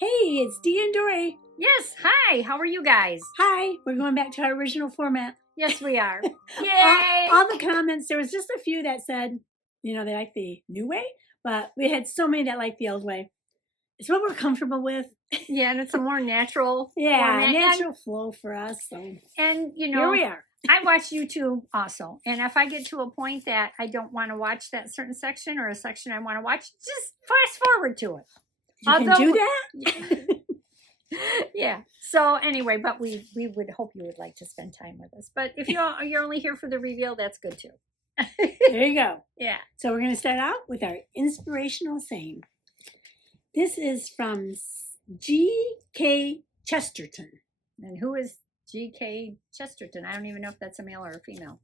Hey, it's Dee and Dory. Yes, hi, how are you guys? Hi, we're going back to our original format. Yes, we are. Yay! All the comments, there was just a few that said, they like the new way, but we had so many that like the old way. It's what we're comfortable with. Yeah, and it's a more natural Yeah, format. natural flow for us. So. And, here we are. I watch YouTube also. And if I get to a point that I don't want to watch that certain section or a section I want to watch, just fast forward to it. You can do that? Yeah. So anyway, but we would hope you would like to spend time with us. But if you're only here for the reveal, that's good too. There you go. Yeah. So we're going to start out with our inspirational saying. This is from G.K. Chesterton. And who is G.K. Chesterton? I don't even know if that's a male or a female.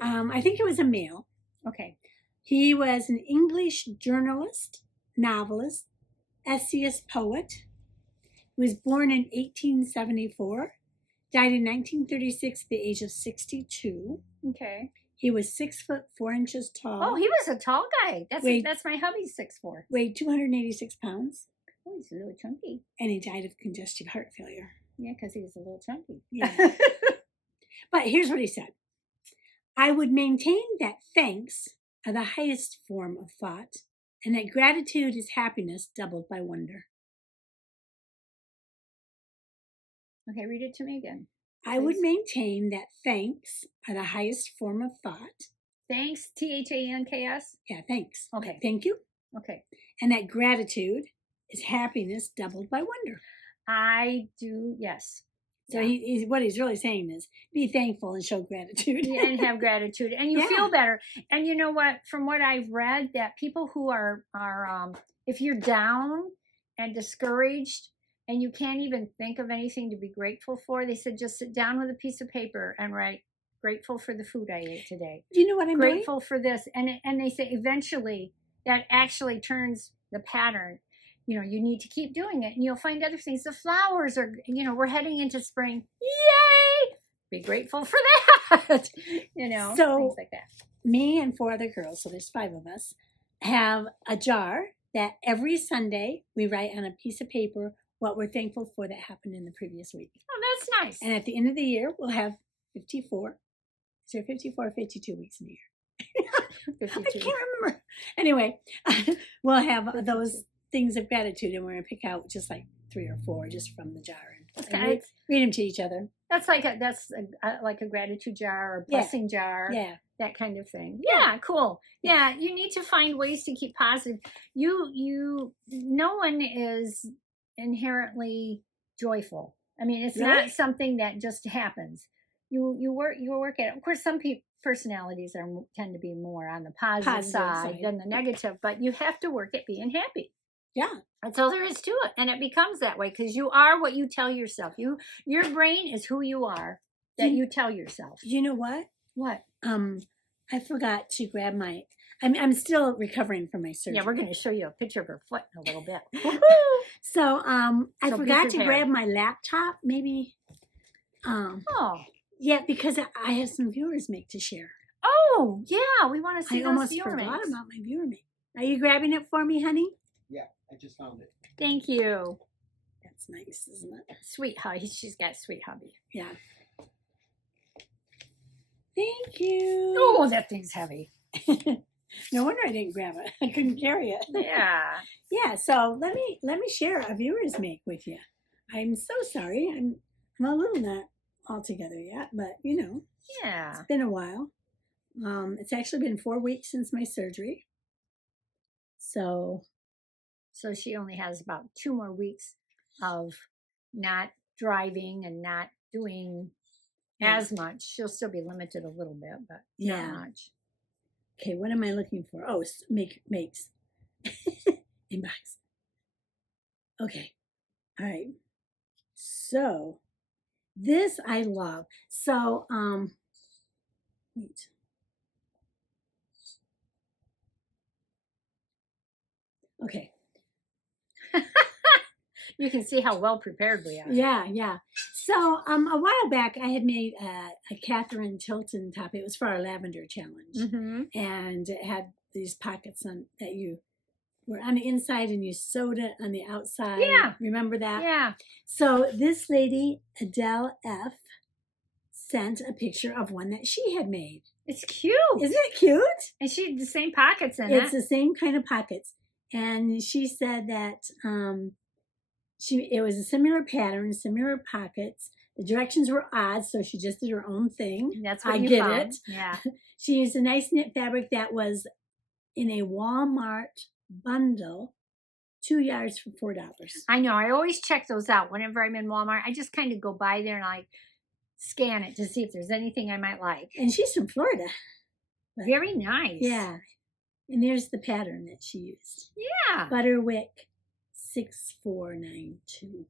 I think it was a male. Okay. He was an English journalist, novelist, essayist, poet. He was born in 1874, died in 1936 at the age of 62. Okay. He was 6'4" tall. Oh, he was a tall guy. That's my hubby's 6'4". Weighed 286 pounds. Oh, he's a little chunky. And he died of congestive heart failure. Yeah, because he was a little chunky. Yeah. But here's what he said. I would maintain that thanks are the highest form of thought, and that gratitude is happiness doubled by wonder. Okay, read it to me again. I would maintain that thanks are the highest form of thought. Thanks, T-H-A-N-K-S? Yeah, thanks. Okay. Thank you. Okay. And that gratitude is happiness doubled by wonder. I do, yes. So yeah. What he's really saying is be thankful and show gratitude. Yeah, and have gratitude. And you feel better. And you know what? From what I've read, that people who are if you're down and discouraged, and you can't even think of anything to be grateful for, they said just sit down with a piece of paper and write, grateful for the food I ate today. Do you know what I'm grateful for this? And they say eventually that actually turns the pattern. You know, you need to keep doing it, and you'll find other things. The flowers are, we're heading into spring. Yay! Be grateful for that. So things like that. Me and 4 other girls, so there's 5 of us, have a jar that every Sunday we write on a piece of paper what we're thankful for that happened in the previous week. Oh, that's nice. And at the end of the year, we'll have 54. Is there 54 or 52 weeks in a year? 52. I can't remember. Anyway, we'll have those things of gratitude, and we're going to pick out just like 3 or 4 just from the jar and read them to each other. That's like a gratitude jar or blessing jar. Yeah. That kind of thing. Yeah, cool. Yeah, you need to find ways to keep positive. No one is inherently joyful. I mean, it's not something that just happens. You work at it. Of course, some personalities tend to be more on the positive side than the negative, but you have to work at being happy. Yeah. That's all there is to it. And it becomes that way because you are what you tell yourself. Your brain is who you are that you tell yourself. You know what? What? I forgot to grab I'm still recovering from my surgery. Yeah, we're going to show you a picture of her foot in a little bit. So, I forgot to grab my laptop, maybe. Yeah, because I have some viewers make to share. Oh, yeah, we want to see those viewer makes. I almost forgot about my viewer make. Are you grabbing it for me, honey? Yeah, I just found it. Thank you. That's nice, isn't it? Sweet hubby. She's got a sweet hubby. Yeah. Thank you. Oh, that thing's heavy. No wonder I didn't grab it. I couldn't carry it. Yeah. Yeah, so let me share a viewer's make with you. I'm so sorry. I'm a little not all together yet, but Yeah. It's been a while. It's actually been 4 weeks since my surgery. So she only has about 2 more weeks of not driving and not doing as much. She'll still be limited a little bit, but not much. Okay, what am I looking for? Oh, makes. Inbox. Okay. All right. So this I love. So wait. Okay. You can see how well prepared we are. Yeah. So a while back, I had made a Catherine Tilton top. It was for our lavender challenge, and it had these pockets on that you were on the inside and you sewed it on the outside. Yeah. Remember that? Yeah. So this lady, Adele F., sent a picture of one that she had made. It's cute. Isn't it cute? And she had the same pockets in It's it. the same kind of pockets. And she said that it was a similar pattern, similar pockets. The directions were odd, so she just did her own thing. That's what I you get found. it. Yeah. She used a nice knit fabric that was in a Walmart bundle, 2 yards for $4. I know. I always check those out whenever I'm in Walmart. I just kind of go by there and I scan it to see if there's anything I might like. And she's from Florida. Very nice. Yeah. And there's the pattern that she used. Yeah. Butterwick 6492.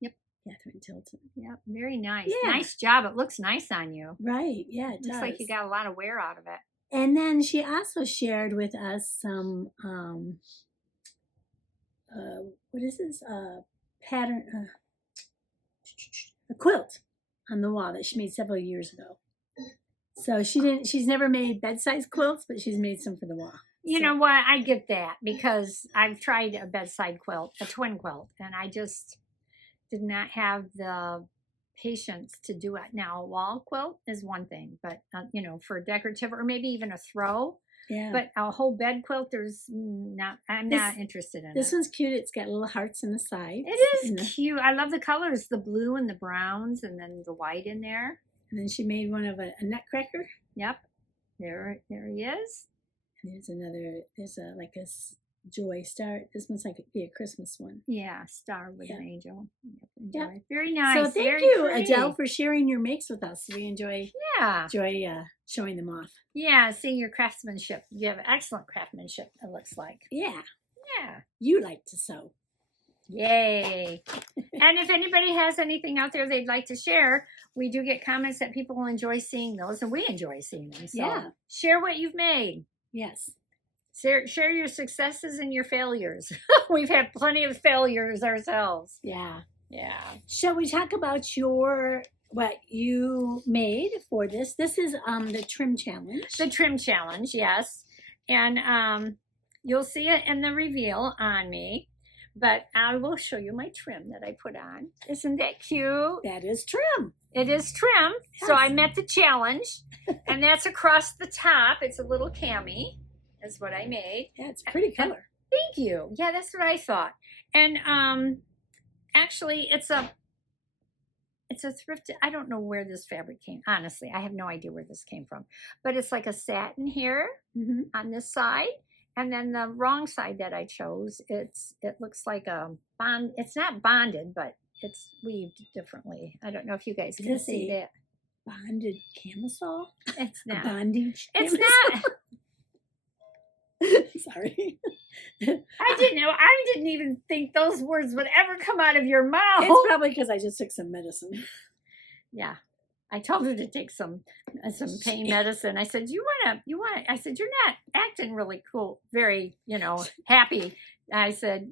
Yep. Catherine Tilton. Yep. Very nice. Yeah. Nice job. It looks nice on you. Right. Yeah, it Looks does. like you got a lot of wear out of it. And then she also shared with us some, what is this? Pattern, a quilt on the wall that she made several years ago. So she's never made bed-size quilts, but she's made some for the wall. You know what? I get that because I've tried a bedside quilt, a twin quilt, and I just did not have the patience to do it. Now, a wall quilt is one thing, but you know, for decorative or maybe even a throw. Yeah. But a whole bed quilt, I'm not interested in This it. one's cute. It's got little hearts in the sides. It is cute. I love the colors, the blue and the browns, and then the white in there. And then she made one of a nutcracker. Yep. There he is. And there's like a joy star. This one's like be a Christmas one. Yeah, star with an angel. Yep. Very nice. So thank Very you, pretty. Adele, for sharing your makes with us. We enjoy Yeah. showing them off. Yeah, seeing your craftsmanship. You have excellent craftsmanship, it looks like. Yeah. Yeah. You like to sew. Yay. And if anybody has anything out there they'd like to share, we do get comments that people will enjoy seeing those, and we enjoy seeing them. So Yeah. share what you've made. Yes. Share your successes and your failures. We've had plenty of failures ourselves. Yeah. Yeah. Shall we talk about what you made for this? This is the trim challenge. The trim challenge, yes. And you'll see it in the reveal on me. But I will show you my trim that I put on. Isn't that cute? That is trim. It is trim. Yes. So I met the challenge. And that's across the top. It's a little cami. Is what I made. Yeah, it's a pretty color. Thank you. Yeah, that's what I thought. And actually it's a thrifted. I don't know where this fabric came. Honestly, I have no idea where this came from. But it's like a satin here on this side. And then the wrong side that I chose, it looks like a bond. It's not bonded, but it's weaved differently. I don't know if you guys can see that. Bonded camisole? It's not. A bondage It's camisole? not. Sorry. I didn't know. I didn't even think those words would ever come out of your mouth. It's probably because I just took some medicine. Yeah. I told her to take some pain medicine. I said, you want I said, you're not acting really cool, very, happy.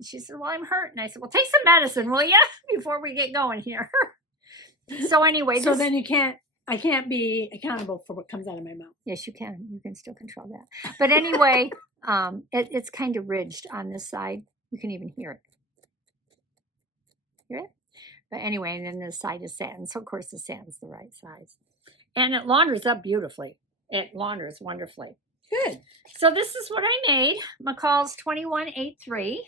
She said, well, I'm hurt. And I said, well, take some medicine, will you? Before we get going here. So anyway. So then I can't be accountable for what comes out of my mouth. Yes, you can. You can still control that. But anyway, it's kind of ridged on this side. You can even hear it. Hear it? But anyway, and then this side is satin. So, of course, the satin's the right size. And it launders up beautifully. It launders wonderfully. Good. So this is what I made. McCall's 2183.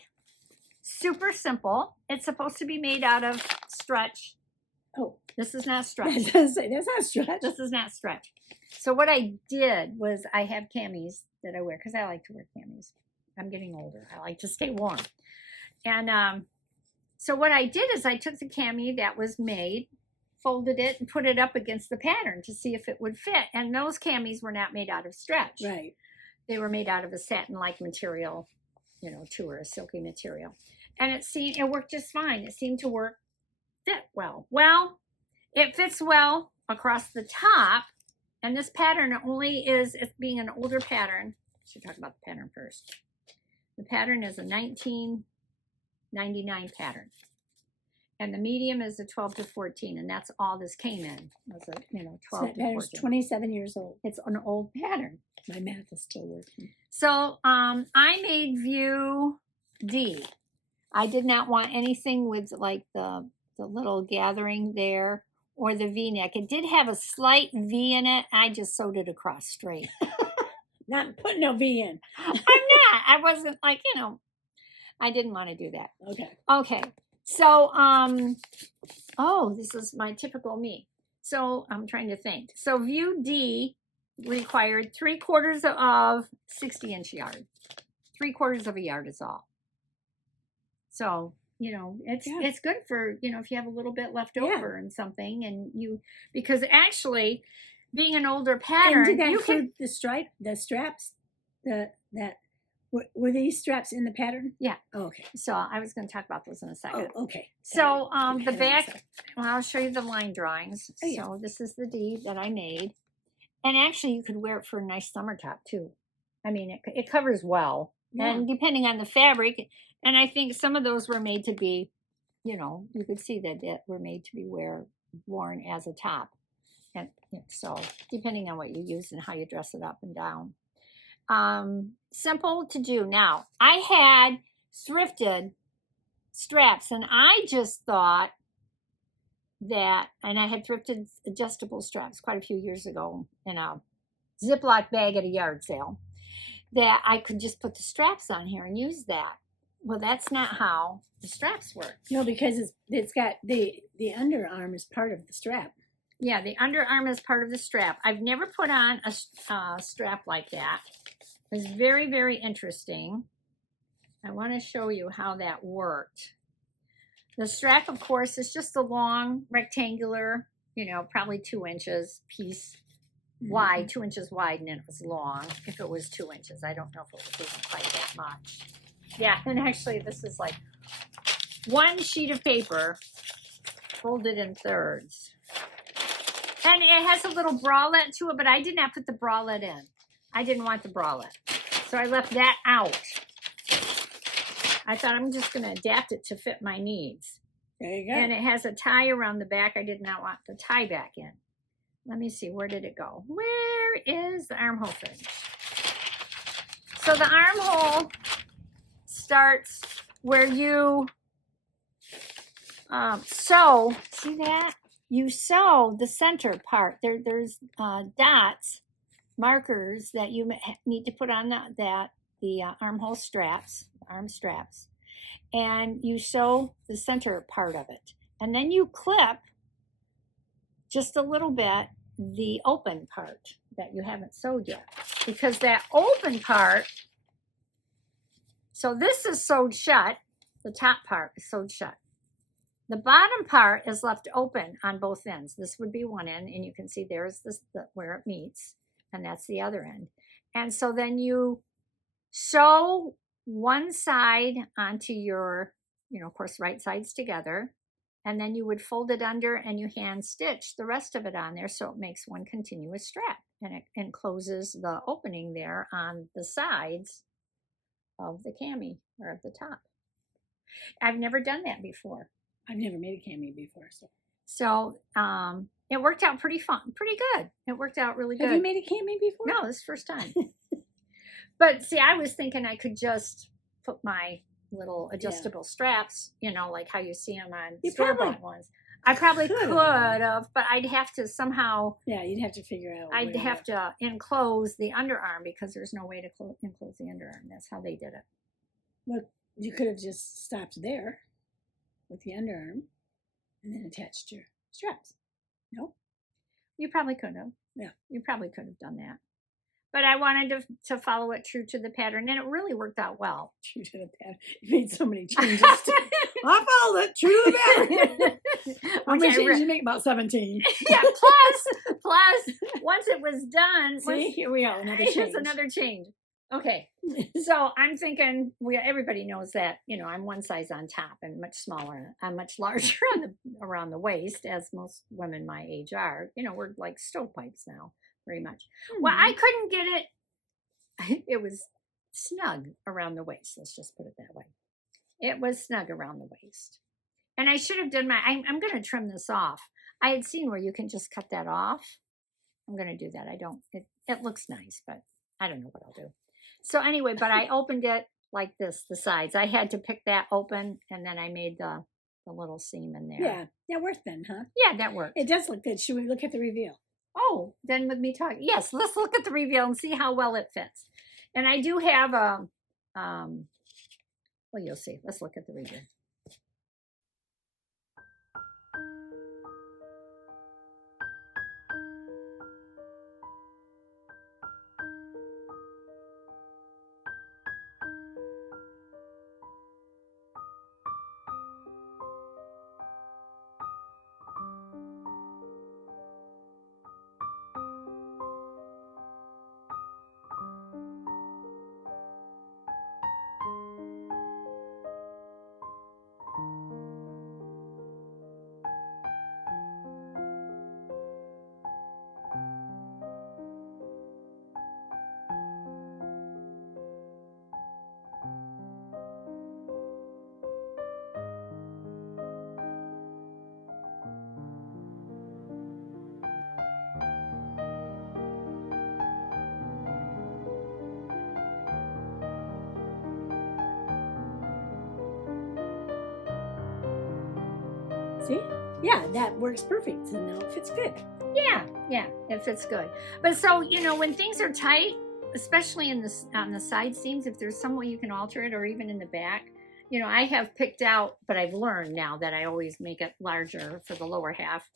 Super simple. It's supposed to be made out of stretch. Oh. This is not stretch. That's not stretch. This is not stretch. So what I did was I have camis that I wear because I like to wear camis. I'm getting older. I like to stay warm. And so what I did is I took the cami that was made, folded it, and put it up against the pattern to see if it would fit. And those camis were not made out of stretch. Right. They were made out of a satin-like material, too, or a silky material. And it worked just fine. It seemed to fit well. Well, it fits well across the top. And this pattern it's being an older pattern. I should talk about the pattern first. The pattern is a 1999 pattern. And the medium is a 12 to 14. And that's all this came in. Was a, 12 So that to pattern's 14. 27 years old. It's an old pattern. My math is still working. So I made view D. I did not want anything with like the little gathering there or the V-neck. It did have a slight V in it. I just sewed it across straight. Not putting no V in. I'm not. I wasn't like, I didn't want to do that. Okay. Okay. So, oh, this is my typical me. So I'm trying to think. So view D required 3/4 of 60-inch yard. 3/4 of a yard is all. So, it's good for, if you have a little bit left over and something because actually being an older pattern, and did that include the straps, were these straps in the pattern? Yeah. Oh, okay. So I was going to talk about those in a second. Oh, okay. So the back, I'll show you the line drawings. Oh, yeah. So this is the D that I made. And actually you could wear it for a nice summer top too. I mean, it covers well. Yeah. And depending on the fabric, and I think some of those were made to be, you could see that it were made to be worn as a top. And so depending on what you use and how you dress it up and down. Simple to do. Now, I had thrifted straps and I just thought that, and I had thrifted adjustable straps quite a few years ago in a Ziploc bag at a yard sale, that I could just put the straps on here and use that. Well, that's not how the straps work. No, because it's got the underarm is part of the strap. Yeah, the underarm is part of the strap. I've never put on a strap like that. It's very, very interesting. I want to show you how that worked. The strap, of course, is just a long rectangular, probably 2 inches piece wide, 2 inches wide, and it was long. If it was 2 inches, I don't know if it was even quite that much. Yeah, and actually this is like one sheet of paper folded in thirds. And it has a little bralette to it, but I did not put the bralette in. I didn't want the bralette. So I left that out. I thought I'm just going to adapt it to fit my needs. There you go. And it has a tie around the back. I did not want the tie back in. Let me see. Where did it go? Where is the armhole fringe? So the armhole starts where you sew. See that? You sew the center part. There's dots, markers that you need to put on the armhole straps, arm straps, and you sew the center part of it. And then you clip just a little bit the open part that you haven't sewed yet. Because that open part, so this is sewed shut, the top part is sewed shut. The bottom part is left open on both ends. This would be one end, and you can see there's where it meets, and that's the other end. And so then you sew one side onto your, of course, right sides together, and then you would fold it under and you hand stitch the rest of it on there so it makes one continuous strap, and it encloses the opening there on the sides of the cami or of the top. I've never done that before. I've never made a cami before, so it worked out pretty good. It worked out really good. Have you made a cami before? No, this is the first time. But see, I was thinking I could just put my little adjustable straps, like how you see them on store-bought ones. I probably could have, but I'd have to somehow. Yeah, you'd have to figure out. I'd have to enclose the underarm because there's no way to enclose the underarm. That's how they did it. Well, you could have just stopped there with the underarm and then attached your straps. No? You probably could have. Yeah. You probably could have done that. But I wanted to follow it true to the pattern, and it really worked out well. True to the pattern. You made so many changes. I followed it true to the pattern. How many changes you make? About 17. Yeah, plus, once it was done. See, here we are, another change. Here's another change. Okay, so I'm thinking, everybody knows that, I'm one size on top and much smaller. I'm much larger around the waist, as most women my age are. We're like stovepipes now, pretty much. Mm-hmm. Well, I couldn't get it. It was snug around the waist. Let's just put it that way. It was snug around the waist. And I should have done I'm going to trim this off. I had seen where you can just cut that off. I'm going to do that. It looks nice, but I don't know what I'll do. So anyway, but I opened it like this, the sides. I had to pick that open, and then I made the little seam in there. Yeah, that worked then, huh? Yeah, that worked. It does look good. Should we look at the reveal? Oh, then with me talking. Yes, let's look at the reveal and see how well it fits. And I do have a, well, you'll see. Let's look at the reveal. See? Yeah, that works perfect. And now it fits good. Yeah, it fits good. But so, you know, when things are tight, especially in this on the side seams, if there's some way you can alter it, or even in the back, you know, I have picked out, but I've learned now that I always make it larger for the lower half.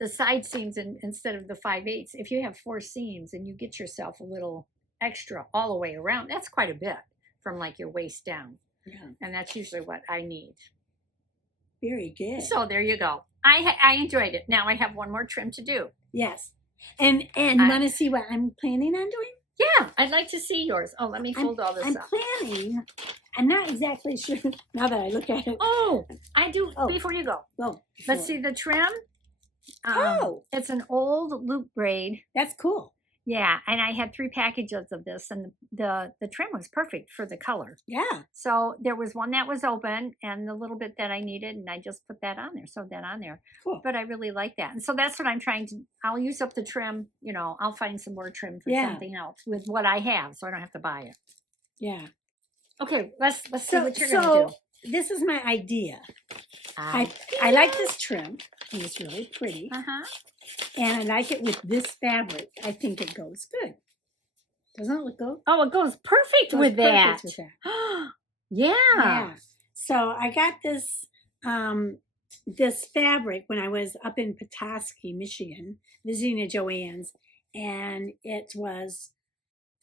The side seams, instead of the 5/8, if you have 4 seams and you get yourself a little extra all the way around, that's quite a bit from like your waist down. Yeah. And that's usually what I need. Very good. So there you go. I enjoyed it. Now I have one more trim to do. Yes. And you want to see what I'm planning on doing? Yeah, I'd like to see yours. Oh, let me fold all this I'm up. planning. I'm not exactly sure now that I look at it. Oh, I do. Oh. Before you go, Well, let's see the trim. Oh. It's an old loop braid. That's cool. Yeah, and I had 3 packages of this, and the trim was perfect for the color. Yeah. So there was one that was open, and the little bit that I needed, and I just put that on there, sewed that on there. Cool. But I really like that, and so that's what I'm trying to. I'll use up the trim. You know, I'll find some more trim for something else with what I have, so I don't have to buy it. Yeah. Okay, let's see what you're gonna do. This is my idea. I like this trim, and it's really pretty. And I like it with this fabric. I think it goes good. Doesn't it look good? Oh, it goes perfect Goes with that. perfect with that. Yeah. Yeah. So I got this this fabric when I was up in Petoskey, Michigan, visiting a Joann's, and it was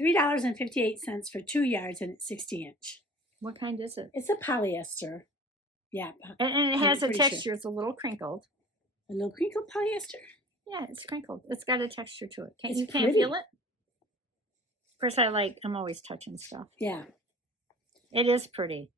$3.58 for 2 yards, and it's 60-inch. What kind is it? It's a polyester. Yeah. And it I'm has a pretty sure. texture. It's a little crinkled. A little crinkled polyester. Yeah, it's crinkled. It's got a texture to it. It's You can't pretty. feel it? Of course, I'm always touching stuff. Yeah. It is pretty.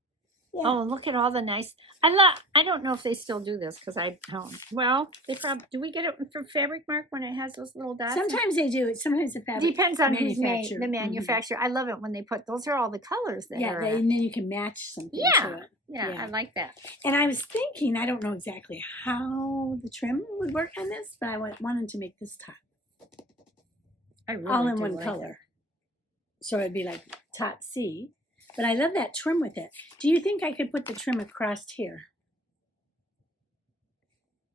Yeah. Oh, look at all the nice. I don't know if they still do this because I don't. Well, they probably do. We get it from Fabric Mark when it has those little dots. Sometimes they do it. Sometimes the fabric Depends on who's made manufacturer. the manufacturer. I love it when they put those are all the colors that Yeah, are. and then you can match something to it. Yeah, Yeah. I like that. And I was thinking, I don't know exactly how the trim would work on this, but I wanted to make this top I really all in do one like color. So it'd be like top C. But I love that trim with it. Do you think I could put the trim across here?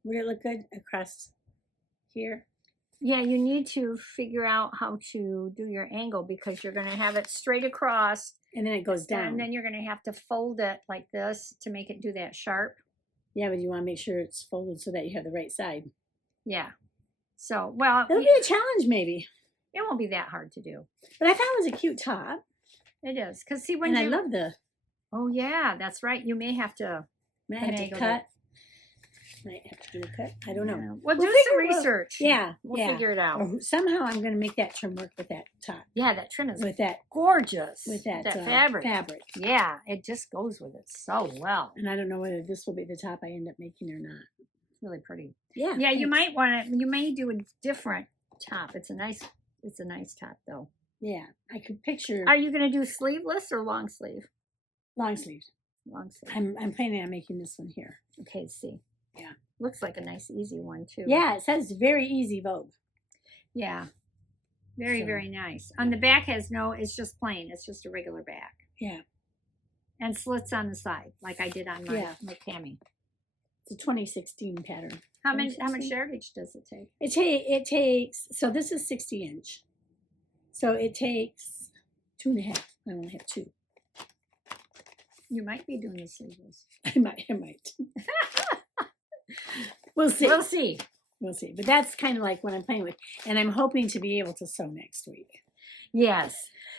Would it look good across here? Yeah, you need to figure out how to do your angle because you're going to have it straight across. And then it goes down. And then you're going to have to fold it like this to make it do that sharp. Yeah, but you want to make sure it's folded so that you have the right side. Yeah. So, well, It'll be a challenge maybe. it won't be that hard to do. But I thought it was a cute top. It is. Because see, when And you... I love the... Oh, yeah, that's right. You may have to... Might have to finagle cut. Might have to do a cut. I don't know. Yeah. Well, We'll do some figure it out. research. Yeah, We'll yeah. figure it out. Or somehow I'm going to make that trim work with that top. Yeah, that trim is With that gorgeous. with that, fabric. fabric. Yeah, it just goes with it so well. And I don't know whether this will be the top I end up making or not. It's really pretty. Yeah. Yeah, you thanks. might want to. You may do a different top. It's a nice top though. Yeah, I could picture Are you going to do sleeveless or long sleeve? long sleeves. Long sleeve. I'm planning on making this one here. Okay, see. Yeah. Looks like a nice easy one too. Yeah, it says very easy Vogue. Yeah. Very, So, very nice. On the back has no, it's just plain. It's just a regular back. Yeah. And slits on the side, like I did on my cami. It's a 2016 pattern. How much yardage does it take? It takes, so this is 60 inch. So it takes 2.5. I only have 2. You might be doing the sleeveless. I might. We'll see. We'll see. We'll see. But that's kind of like what I'm playing with. And I'm hoping to be able to sew next week. Yes.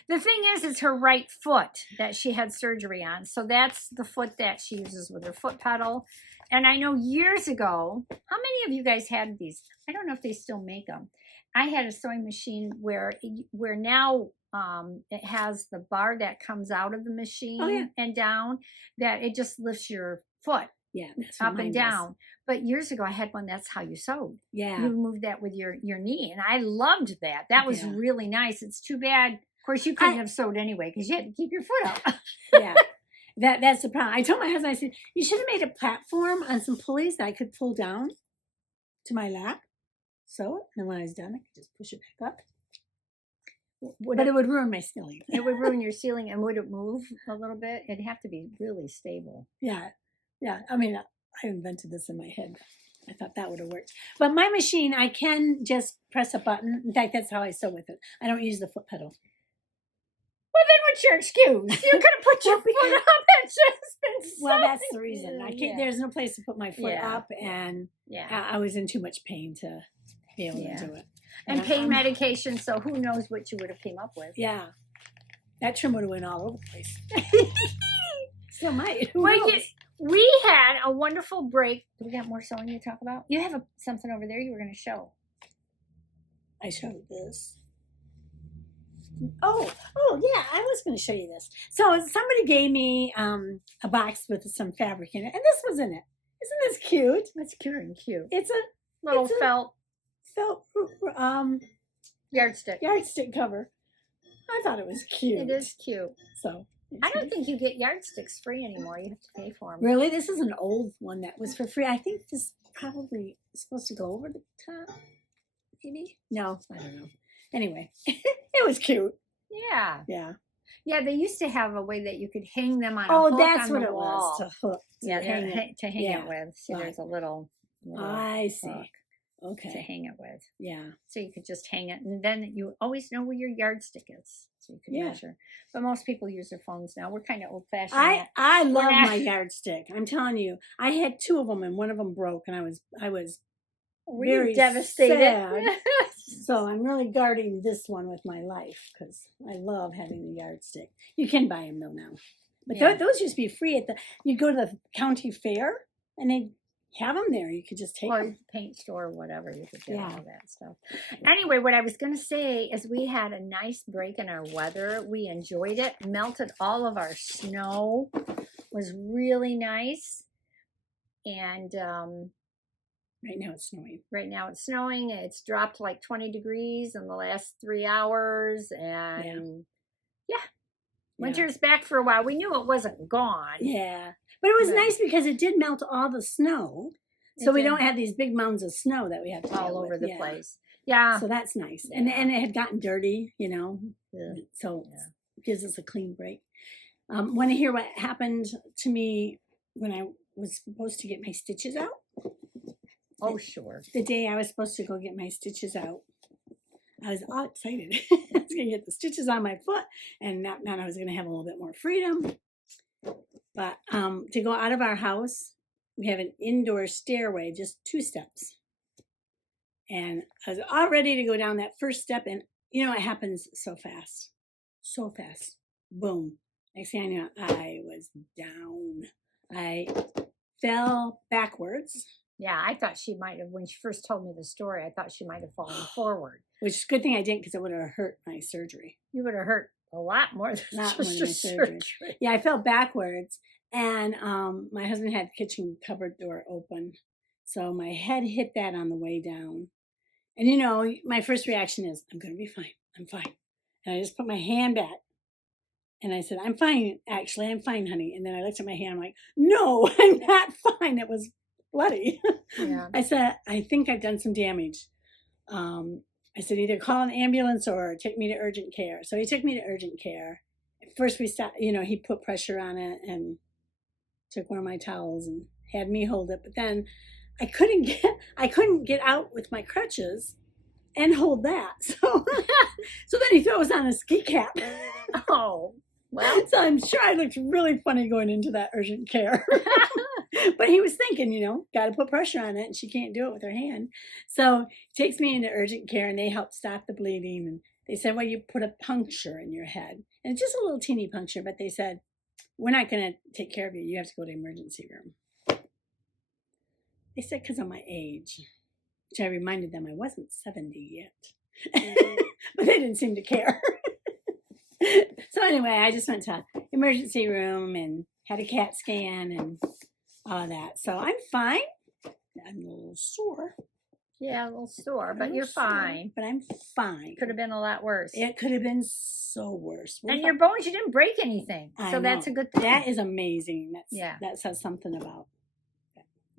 The thing is, it's her right foot that she had surgery on. So that's the foot that she uses with her foot pedal. And I know years ago, how many of you guys had these? I don't know if they still make them. I had a sewing machine where now it has the bar that comes out of the machine and down, that it just lifts your foot up and down. But years ago, I had one that's how you sewed. Yeah. You moved that with your knee. And I loved that. That was really nice. It's too bad. Of course, you couldn't have sewed anyway because you had to keep your foot up. Yeah. That's the problem. I told my husband, I said, you should have made a platform on some pulleys that I could pull down to my lap, sew it, and then when I was done, I could just push it back up. But it would ruin my ceiling. It would ruin your ceiling, and would it move a little bit? It'd have to be really stable. Yeah. Yeah. I mean, I invented this in my head. I thought that would have worked. But my machine, I can just press a button. In fact, that's how I sew with it. I don't use the foot pedal. Well, then what's your excuse? You could have put your foot up and just been sewing. Well, that's the reason. I can't. There's no place to put my foot up, and I was in too much pain to be able to do it. And pain medication, so who knows what you would have came up with. Yeah. That trim would have went all over the place. Still might. We had a wonderful break. Do we got more sewing to talk about? You have something over there you were going to show. I showed this. Oh, yeah, I was going to show you this. So somebody gave me a box with some fabric in it, and this was in it. Isn't this cute? That's cute. It's a little felt yardstick cover. I thought it was cute. It is cute. So I don't think you get yardsticks free anymore. You have to pay for them. Really? This is an old one that was for free. I think this probably is supposed to go over the top. Maybe? No, I don't know. Anyway, it was cute. Yeah. Yeah. Yeah, they used to have a way that you could hang them on a hook that's on what the it wall. was, to hook. To hang it with. See, there's a little I see. hook okay. to hang it with. Yeah. So you could just hang it, and then you always know where your yardstick is. So you can measure. But most people use their phones now. We're kind of old-fashioned. I love my yardstick. I'm telling you. I had 2 of them, and one of them broke, and I was very devastated. Sad. So I'm really guarding this one with my life because I love having the yardstick. You can buy them though now, but those used to be free at you go to the county fair and they have them there. You could just take them. Paint store or whatever. You could get all that stuff. Anyway, what I was going to say is we had a nice break in our weather. We enjoyed it. Melted all of our snow. Was really nice. And right now it's snowing. Right now it's snowing. It's dropped like 20 degrees in the last 3 hours. And winter's back for a while. We knew it wasn't gone. Yeah. But it was nice because it did melt all the snow. So we don't have these big mounds of snow that we have to all over the place. Yeah. So that's nice. And it had gotten dirty, you know. Yeah. So it gives us a clean break. Want to hear what happened to me when I was supposed to get my stitches out? Oh, sure. The day I was supposed to go get my stitches out, I was all excited. I was going to get the stitches on my foot, and now I was going to have a little bit more freedom. But to go out of our house, we have an indoor stairway, just 2 steps. And I was all ready to go down that first step, and you know, it happens so fast. So fast. Boom. Next thing I know, I was down. I fell backwards. Yeah, I thought she might have, when she first told me the story, I thought she might have fallen forward. Which is a good thing I didn't, because it would have hurt my surgery. You would have hurt a lot more than not just your surgery. Yeah, I fell backwards, and my husband had the kitchen cupboard door open. So my head hit that on the way down. And you know, my first reaction is, I'm going to be fine. I'm fine. And I just put my hand back. And I said, I'm fine, actually. I'm fine, honey. And then I looked at my hand. I'm like, no, I'm not fine. It was bloody. Yeah. I said, I think I've done some damage. I said, either call an ambulance or take me to urgent care. So he took me to urgent care. I first we stopped, you know, he put pressure on it and took one of my towels and had me hold it. But then I couldn't get out with my crutches and hold that. So then he throws on a ski cap. Oh, well. So I'm sure I looked really funny going into that urgent care. But he was thinking, you know, got to put pressure on it, and she can't do it with her hand. So he takes me into urgent care, and they help stop the bleeding. And they said, well, you put a puncture in your head. And it's just a little teeny puncture, but they said, we're not going to take care of you. You have to go to the emergency room. They said because of my age, which I reminded them I wasn't 70 yet. But they didn't seem to care. So anyway, I just went to emergency room and had a CAT scan and all of that. So I'm fine. I'm a little sore. Yeah, a little sore, but you're fine. But I'm fine. Could have been a lot worse. It could have been so worse. And your bones, you didn't break anything. So that's a good thing. That is amazing. Yeah. That says something about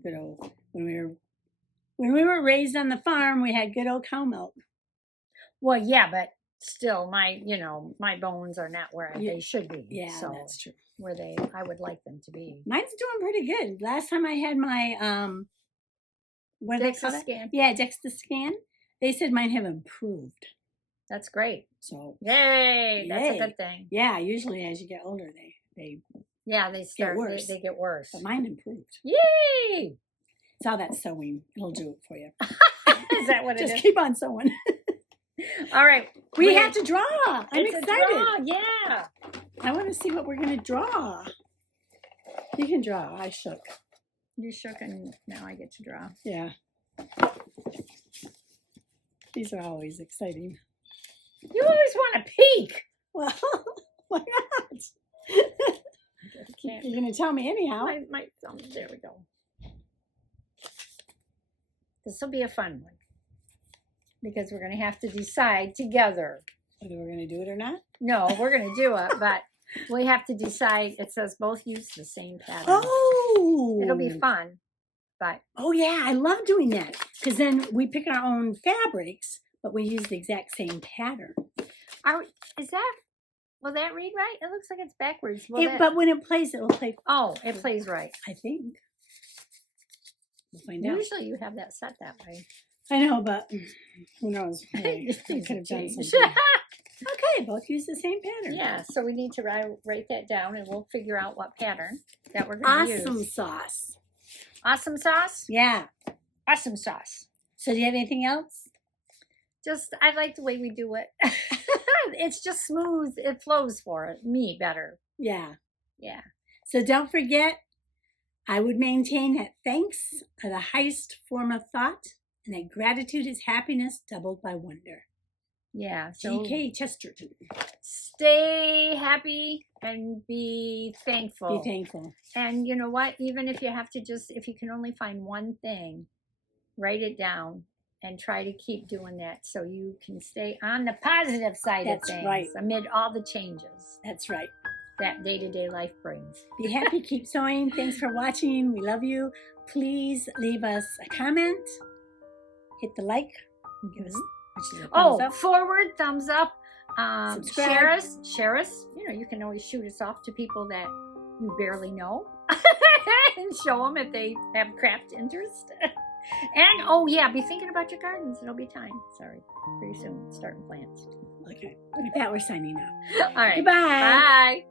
good old when we were raised on the farm, we had good old cow milk. Well, yeah, but still my bones are not where they should be. Yeah, so that's true. Where I would like them to be. Mine's doing pretty good. Last time I had my what do they call it? scan. Yeah, DEXA scan. They said mine have improved. That's great. So yay, that's a good thing. Yeah, usually as you get older, they start worse. They get worse. But mine improved. Yay! It's all that sewing. It'll do it for you. Is that what it is? Just keep on sewing. All right. We have to draw. I'm excited. Draw. Yeah. I want to see what we're going to draw. You can draw. I shook. You shook and now I get to draw. Yeah. These are always exciting. You always want to peek. Well, why not? You're going to tell me anyhow. My thumb. There we go. This will be a fun one. Because we're going to have to decide together. Whether we're going to do it or not? No, we're going to do it, but we have to decide. It says both use the same pattern. Oh! It'll be fun, but... Oh, yeah, I love doing that. Because then we pick our own fabrics, but we use the exact same pattern. Will that read right? It looks like it's backwards. But when it plays, it will play. Oh, it plays right. I think. We'll find out. Usually you have that set that way. I know, but who knows? I could have done something. Okay, both use the same pattern. Yeah, so we need to write that down, and we'll figure out what pattern that we're going to use. Awesome sauce. Awesome sauce? Yeah. Awesome sauce. So do you have anything else? Just, I like the way we do it. It's just smooth. It flows for me better. Yeah. Yeah. So don't forget, I would maintain that thanks are the highest form of thought, and that gratitude is happiness doubled by wonder. Yeah. So G.K. Chesterton. Stay happy and be thankful. Be thankful. And you know what? Even if you have to if you can only find one thing, write it down and try to keep doing that so you can stay on the positive side of things. Right. Amid all the changes. That's right. That day-to-day life brings. Be happy, keep sewing. Thanks for watching. We love you. Please leave us a comment. Hit the like. Give us, which is a thumbs up. Forward, thumbs up. Subscribe. Share us. You know, you can always shoot us off to people that you barely know and show them if they have craft interest. And, oh yeah, be thinking about your gardens. It'll be time. Sorry. Pretty soon, starting plants. Okay. With that, we're signing out. All right. Goodbye. Bye.